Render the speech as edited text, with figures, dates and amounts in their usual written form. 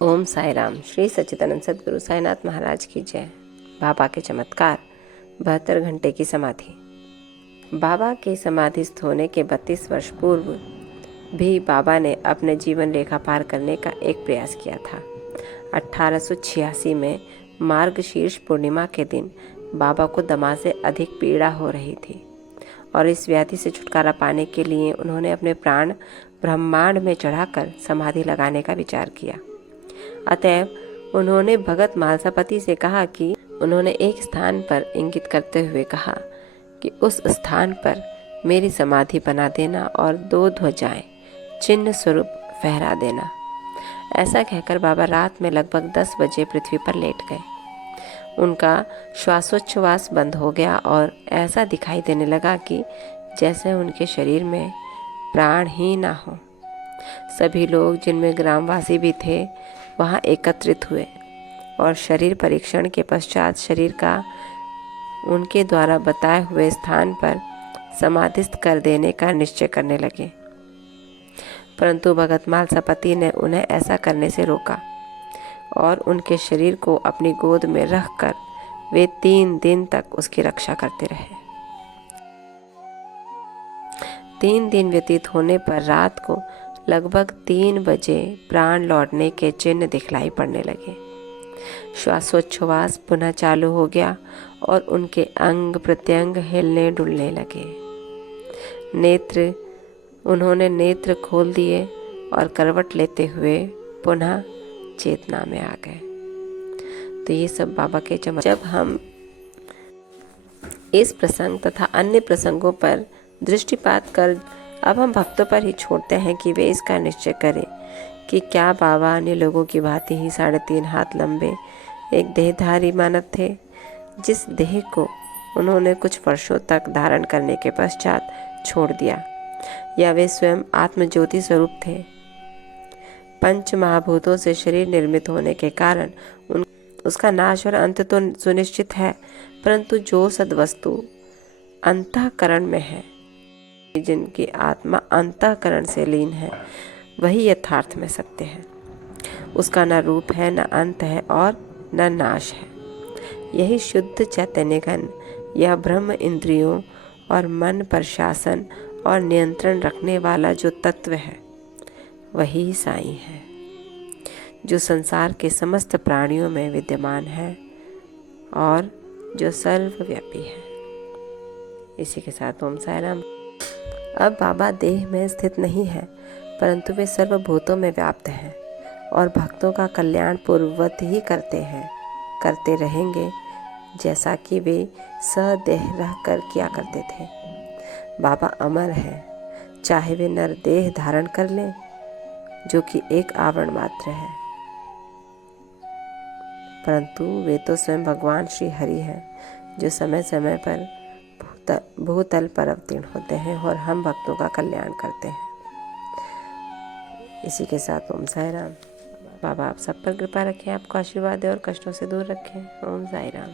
ओम साई राम। श्री सच्चिदानंद सद्गुरु साईनाथ महाराज की जय। बाबा के चमत्कार। 72 घंटे की समाधि। बाबा के समाधिस्थ होने के 32 वर्ष पूर्व भी बाबा ने अपने जीवन रेखा पार करने का एक प्रयास किया था। 1886 में मार्गशीर्ष पूर्णिमा के दिन बाबा को दमा से अधिक पीड़ा हो रही थी और इस व्याधि से छुटकारा पाने के लिए उन्होंने अपने प्राण ब्रह्मांड में चढ़ाकर समाधि लगाने का विचार किया। अतएव उन्होंने भगत मालसापति से कहा कि उन्होंने एक स्थान पर इंगित करते हुए कहा कि उस स्थान पर मेरी समाधि बना देना और 2 ध्वजाएं चिन्ह स्वरूप फहरा देना। ऐसा कहकर बाबा रात में लगभग 10 बजे पृथ्वी पर लेट गए। उनका श्वासोच्छ्वास बंद हो गया और ऐसा दिखाई देने लगा कि जैसे उनके शरीर में प्राण ही ना हो। सभी लोग, जिनमें ग्रामवासी भी थे, वहां एकत्रित हुए और शरीर परीक्षण के पश्चात शरीर का उनके द्वारा बताए हुए स्थान पर समाधिस्थ कर देने का निश्चय करने लगे। परंतु भगत मालसापति ने उन्हें ऐसा करने से रोका और उनके शरीर को अपनी गोद में रखकर वे 3 दिन तक उसकी रक्षा करते रहे। 3 दिन व्यतीत होने पर रात को लगभग 3 बजे प्राण लौटने के चिन्ह दिखलाई पड़ने लगे। श्वासोच्छ्वास पुनः चालू हो गया और उनके अंग प्रत्यंग हिलने डुलने लगे। उन्होंने नेत्र खोल दिए और करवट लेते हुए पुनः चेतना में आ गए। तो ये सब बाबा के चमत्कार। जब हम इस प्रसंग तथा अन्य प्रसंगों पर दृष्टिपात कर अब हम भक्तों पर ही छोड़ते हैं कि वे इसका निश्चय करें कि क्या बाबा अन्य लोगों की भांति ही 3.5 हाथ लंबे एक देहधारी मानव थे, जिस देह को उन्होंने कुछ वर्षों तक धारण करने के पश्चात छोड़ दिया, या वे स्वयं आत्मज्योति स्वरूप थे। 5 महाभूतों से शरीर निर्मित होने के कारण उसका नाश और अंत तो सुनिश्चित है, परंतु जो सद्वस्तु अंतःकरण में है, जिनकी आत्मा अंतःकरण से लीन है, वही यथार्थ में सत्य है। उसका न रूप है, न अंत है और न नाश है। यही शुद्ध चैतन्य घन, यह ब्रह्म इंद्रियों और मन पर शासन और नियंत्रण रखने वाला जो तत्व है, वही साईं है, जो संसार के समस्त प्राणियों में विद्यमान है और जो सर्वव्यापी है। इसी के साथ ओम साई राम। अब बाबा देह में स्थित नहीं है, परंतु वे सर्वभूतों में व्याप्त हैं और भक्तों का कल्याण पूर्ववत ही करते रहेंगे, जैसा कि वे सदेह रहकर किया करते थे। बाबा अमर है, चाहे वे नर देह धारण कर लें, जो कि एक आवरण मात्र है, परंतु वे तो स्वयं भगवान श्री हरि हैं, जो समय समय पर भूतल पर अवतीर्ण होते हैं और हम भक्तों का कल्याण करते हैं। इसी के साथ ओम साई राम। बाबा आप सब पर कृपा रखें, आपको आशीर्वाद दे और कष्टों से दूर रखें। ओम साई राम।